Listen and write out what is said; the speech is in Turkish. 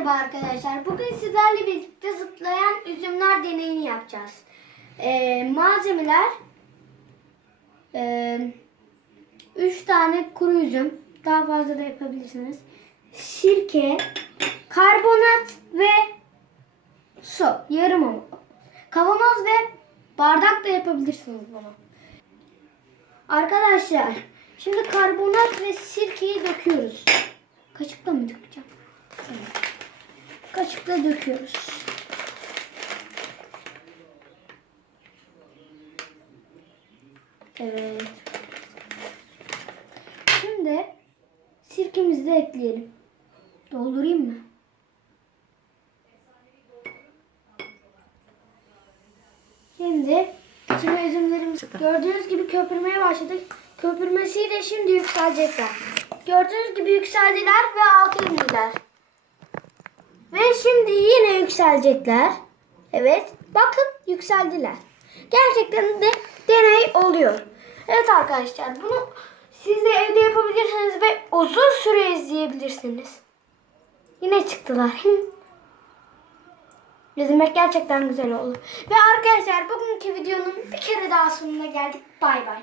Merhaba arkadaşlar. Bugün sizlerle birlikte zıplayan üzümler deneyini yapacağız. Ee, malzemeler 3 tane kuru üzüm. Daha fazla da yapabilirsiniz. Sirke, karbonat ve su. Yarım ama. Kavanoz ve bardak da yapabilirsiniz bunu. Arkadaşlar şimdi karbonat ve sirkeyi döküyoruz. Kaşıkla mı dökeceğim? Kaşıkla döküyoruz. Evet. Şimdi sirkemizi de ekleyelim. Doldurayım mı? Şimdi içine üzümlerimiz gördüğünüz gibi köpürmeye başladı. Köpürmesiyle şimdi yükselecekler. Gördüğünüz gibi yükseldiler ve altı indiler. Şimdi yine yükselecekler. Evet. Bakın yükseldiler. Gerçekten de deney oluyor. Evet arkadaşlar bunu siz de evde yapabilirsiniz ve uzun süre izleyebilirsiniz. Yine çıktılar. İzlemek gerçekten güzel oldu. Ve arkadaşlar bugünkü videonun bir kere daha sonuna geldik. Bay bay.